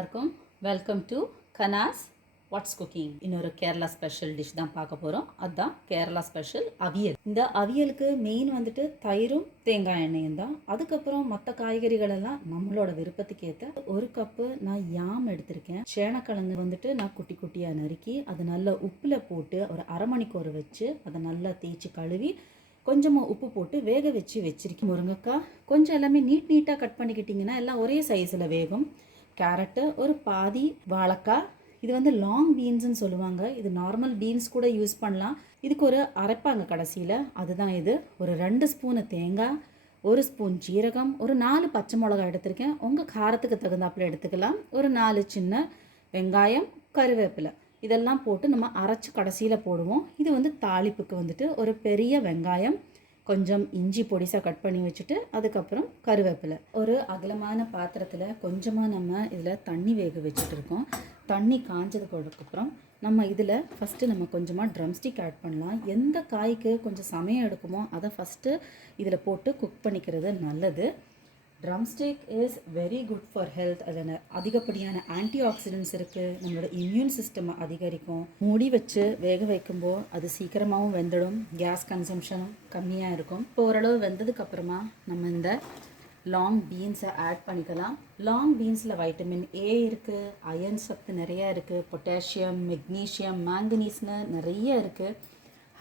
எல்லாருக்கும் welcome to Kana's watts cooking. இன்னொரு Kerala special dish தான் பார்க்க போகிறோம். அதுதான் கேரளா ஸ்பெஷல் அவியல். இந்த அவியலுக்கு மெயின் வந்துட்டு தயிரும் தேங்காய் எண்ணெயும் தான். அதுக்கப்புறம் மற்ற காய்கறிகள் எல்லாம் நம்மளோட விருப்பத்துக்கு ஏற்ற. ஒரு கப்பு நான் யாம் எடுத்திருக்கேன். சேனக்கிழங்கு வந்துட்டு நான் குட்டி குட்டியாக நறுக்கி அதை நல்லா உப்பில் போட்டு ஒரு அரை மணிக்கூர் வச்சு அதை நல்லா தேய்ச்சி கழுவி கொஞ்சமாக உப்பு போட்டு வேக வச்சு வச்சிருக்கேன். முருங்கைக்காய் கொஞ்சம் எல்லாமே நீட்டாக கட் பண்ணிக்கிட்டிங்கன்னா எல்லாம் ஒரே சைஸில் வேகும். கேரட்டு ஒரு பாதி, வாழைக்காய், இது வந்து லாங் பீன்ஸ்ன்னு சொல்லுவாங்க. இது நார்மல் பீன்ஸ் கூட யூஸ் பண்ணலாம். இதுக்கு ஒரு அரைப்பாங்க கடைசியில், அதுதான் இது. ஒரு 2 ஸ்பூனு தேங்காய், 1 ஸ்பூன் ஜீரகம், ஒரு 4 பச்சை மிளகாய் எடுத்திருக்கேன். உங்கள் காரத்துக்கு தகுந்தாப்பில் எடுத்துக்கலாம். ஒரு 4 சின்ன வெங்காயம், கருவேப்பிலை, இதெல்லாம் போட்டு நம்ம அரைச்சி கடைசியில் போடுவோம். இது வந்து தாளிப்புக்கு வந்துட்டு ஒரு பெரிய வெங்காயம், கொஞ்சம் இஞ்சி பொடிசாக கட் பண்ணி வச்சுட்டு அதுக்கப்புறம் கருவேப்பிலை. ஒரு அகலமான பாத்திரத்தில் கொஞ்சமாக நம்ம இதில் தண்ணி வேக வச்சுட்டு இருக்கோம். தண்ணி காஞ்சதுக்கப்புறம் நம்ம இதில் ஃபஸ்ட்டு நம்ம கொஞ்சமாக ட்ரம்ஸ்டிக் ஆட் பண்ணலாம். எந்த காய்க்கு கொஞ்சம் சமயம் எடுக்குமோ அதை ஃபஸ்ட்டு இதில் போட்டு குக் பண்ணிக்கிறது நல்லது. Drumstick is very good for health. அதில் அதிகப்படியான ஆன்டி ஆக்சிடென்ட்ஸ் இருக்குது. நம்மளோட இம்யூன் சிஸ்டம் அதிகரிக்கும். மூடி வச்சு வேக வைக்கும்போது அது சீக்கிரமாகவும் வெந்துடும். கேஸ் கன்சம்ஷனும் கம்மியாக இருக்கும். இப்போ ஓரளவு வெந்ததுக்கப்புறமா நம்ம இந்த லாங் பீன்ஸை ஆட் பண்ணிக்கலாம். லாங் பீன்ஸில் வைட்டமின் ஏ இருக்குது, அயர்ன் சத்து நிறையா இருக்குது, பொட்டாசியம், மெக்னீஷியம், மேங்கனீஸ்னு நிறைய இருக்குது.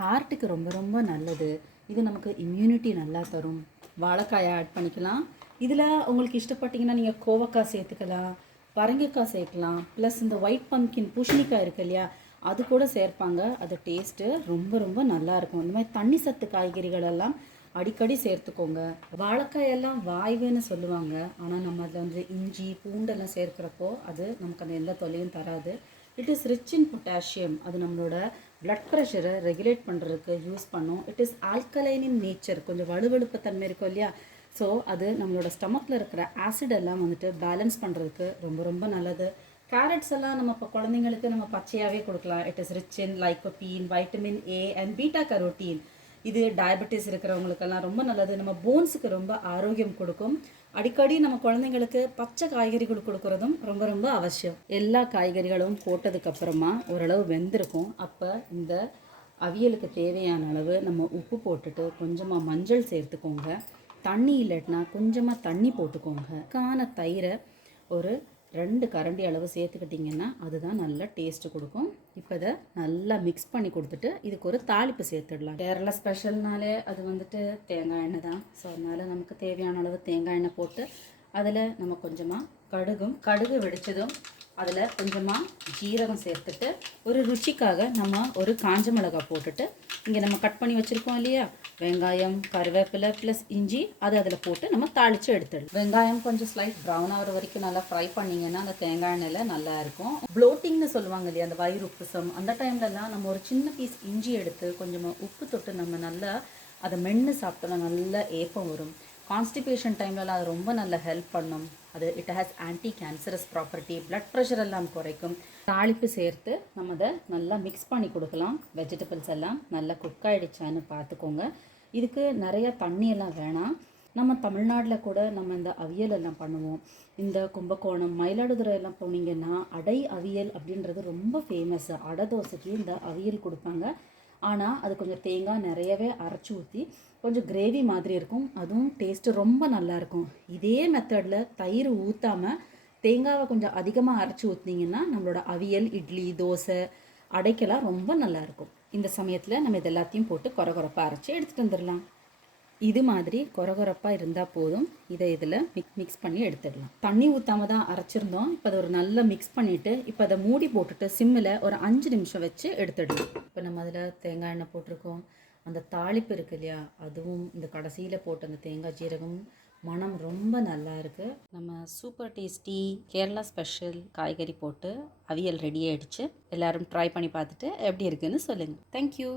ஹார்ட்டுக்கு ரொம்ப ரொம்ப நல்லது. இது நமக்கு இம்யூனிட்டி நல்லா தரும். வாழைக்காயை ஆட் பண்ணிக்கலாம். இதில் உங்களுக்கு இஷ்டப்பட்டிங்கன்னா நீங்கள் கோவக்காய் சேர்த்துக்கலாம், பரங்கிக்காய் சேர்க்கலாம். ப்ளஸ் இந்த ஒயிட் பம்கின் பூசணிக்காய் இருக்குது இல்லையா, அது கூட சேர்ப்பாங்க. அது டேஸ்ட்டு ரொம்ப ரொம்ப நல்லாயிருக்கும். இந்த மாதிரி தண்ணி சத்து காய்கறிகள் எல்லாம் அடிக்கடி சேர்த்துக்கோங்க. வாழைக்காயெல்லாம் வாய்வுன்னு சொல்லுவாங்க. ஆனால் நம்ம அதில் வந்து இஞ்சி பூண்டெல்லாம் சேர்க்குறப்போ அது நமக்கு அந்த எந்த தொல்லையும் தராது. It is rich in potassium. அது நம்மளோட பிளட் ப்ரெஷரை ரெகுலேட் பண்ணுறதுக்கு யூஸ் பண்ணும். It is alkaline in nature. கொஞ்சம் வலுவழுப்பு தன்மை இருக்கும் இல்லையா, ஸோ அது நம்மளோட ஸ்டமக்கில் இருக்கிற ஆசிட் எல்லாம் வந்துட்டு பேலன்ஸ் பண்ணுறதுக்கு ரொம்ப ரொம்ப நல்லது. கேரட்ஸ் எல்லாம் நம்ம இப்போ குழந்தைங்களுக்கு நம்ம பச்சையாகவே கொடுக்கலாம். It is rich in lycopene, vitamin A and beta carotene. இது டயபெட்டிஸ் இருக்கிறவங்களுக்கெல்லாம் ரொம்ப நல்லது. நம்ம போன்ஸுக்கு ரொம்ப ஆரோக்கியம் கொடுக்கும். அடிக்கடி நம்ம குழந்தைங்களுக்கு பச்சை காய்கறிகள் கொடுக்குறதும் ரொம்ப ரொம்ப அவசியம். எல்லா காய்கறிகளும் போட்டதுக்கப்புறமா ஓரளவு வெந்திருக்கும். அப்போ இந்த அவியலுக்கு தேவையான அளவு நம்ம உப்பு போட்டுட்டு கொஞ்சமாக மஞ்சள் சேர்த்துக்கோங்க. தண்ணி இல்லைன்னா கொஞ்சமாக தண்ணி போட்டுக்கோங்க. தயிரை ஒரு 2 கரண்டி அளவு சேர்த்துக்கிட்டிங்கன்னா அதுதான் நல்ல டேஸ்ட்டு கொடுக்கும். இப்போ இதை நல்லா மிக்ஸ் பண்ணி கொடுத்துட்டு இதுக்கு ஒரு தாளிப்பு சேர்த்துடலாம். கேரளா ஸ்பெஷல்னாலே அது வந்துட்டு தேங்காய் எண்ணெய் தான். ஸோ அதனால் நமக்கு தேவையான அளவு தேங்காய் எண்ணெய் போட்டு அதில் நம்ம கொஞ்சமாக கடுகு வெடித்ததும் அதில் கொஞ்சமாக ஜீரகம் சேர்த்துட்டு ஒரு ருச்சிக்காக நம்ம ஒரு காஞ்ச மிளகாய் போட்டுட்டு இங்கே நம்ம கட் பண்ணி வச்சுருக்கோம் இல்லையா, வெங்காயம், கருவேப்பிலை ப்ளஸ் இஞ்சி, அது அதில் போட்டு நம்ம தாளித்து எடுத்துடலாம். வெங்காயம் கொஞ்சம் ஸ்லைட் ப்ரௌன் ஆகிற வரைக்கும் நல்லா ஃப்ரை பண்ணிங்கன்னா அந்த தேங்காய் எண்ணெயில் நல்லா இருக்கும். ப்ளோட்டிங்னு சொல்லுவாங்க இல்லையா, அந்த வயிறு உப்புசம், அந்த டைம்லலாம் நம்ம ஒரு சின்ன பீஸ் இஞ்சி எடுத்து கொஞ்சமாக உப்பு தொட்டு நம்ம நல்லா அதை மென்று சாப்பிட்டோம்னா நல்ல ஏப்பம் வரும். கான்ஸ்டிபேஷன் டைம்லலாம் அது ரொம்ப நல்ல ஹெல்ப் பண்ணும். அது it has anti cancerous property, blood pressure எல்லாம் குறைக்கும். தாளிப்பு சேர்த்து நம்ம அதை நல்லா மிக்ஸ் பண்ணி கொடுக்கலாம். வெஜிடபிள்ஸ் எல்லாம் நல்லா குக் ஆகிடுச்சான்னு பார்த்துக்கோங்க. இதுக்கு நிறைய தண்ணியெல்லாம் வேணாம். நம்ம தமிழ்நாட்டில் கூட நம்ம இந்த அவியல் எல்லாம் பண்ணுவோம். இந்த கும்பகோணம், மயிலாடுதுறை எல்லாம் போனீங்கன்னா அடை அவியல் அப்படின்றது ரொம்ப ஃபேமஸ். அடை தோசைக்கு இந்த அவியல் கொடுப்பாங்க. ஆனால் அது கொஞ்சம் தேங்காய் நிறையவே அரைச்சி ஊற்றி கொஞ்சம் கிரேவி மாதிரி இருக்கும். அதுவும் டேஸ்ட்டு ரொம்ப நல்லாயிருக்கும். இதே மெத்தடில் தயிர் ஊற்றாமல் தேங்காவை கொஞ்சம் அதிகமாக அரைச்சி ஊற்றினீங்கன்னா நம்மளோட அவியல், இட்லி, தோசை, அடைக்கெல்லாம் ரொம்ப நல்லாயிருக்கும். இந்த சமயத்தில் நம்ம இது எல்லாத்தையும் போட்டு கொரகொரப்பாக அரைச்சி எடுத்துகிட்டு வந்துடலாம். இது மாதிரி கொரகொரப்பாக இருந்தால் போதும். இதை இதில் மிக்ஸ் பண்ணி எடுத்துடலாம். தண்ணி ஊற்றாமல் தான் அரைச்சிருந்தோம். இப்போ அதை ஒரு நல்லா மிக்ஸ் பண்ணிவிட்டு இப்போ அதை மூடி போட்டுட்டு சிம்மில் ஒரு 5 நிமிஷம் வச்சு எடுத்துடலாம். இப்போ நம்ம அதில் தேங்காய் எண்ணெய் போட்டிருக்கோம். அந்த தாளிப்பு இருக்கு இல்லையா, அதுவும் இந்த கடைசியில் போட்டு அந்த தேங்காய் ஜீரகம் மனம் ரொம்ப நல்லா இருக்குது. நம்ம சூப்பர் டேஸ்டி கேரளா ஸ்பெஷல் காய்கறி போட்டு அவியல் ரெடி ஆகிடுச்சு. எல்லோரும் ட்ரை பண்ணி பார்த்துட்டு எப்படி இருக்குன்னு சொல்லுங்கள். தேங்க்யூ.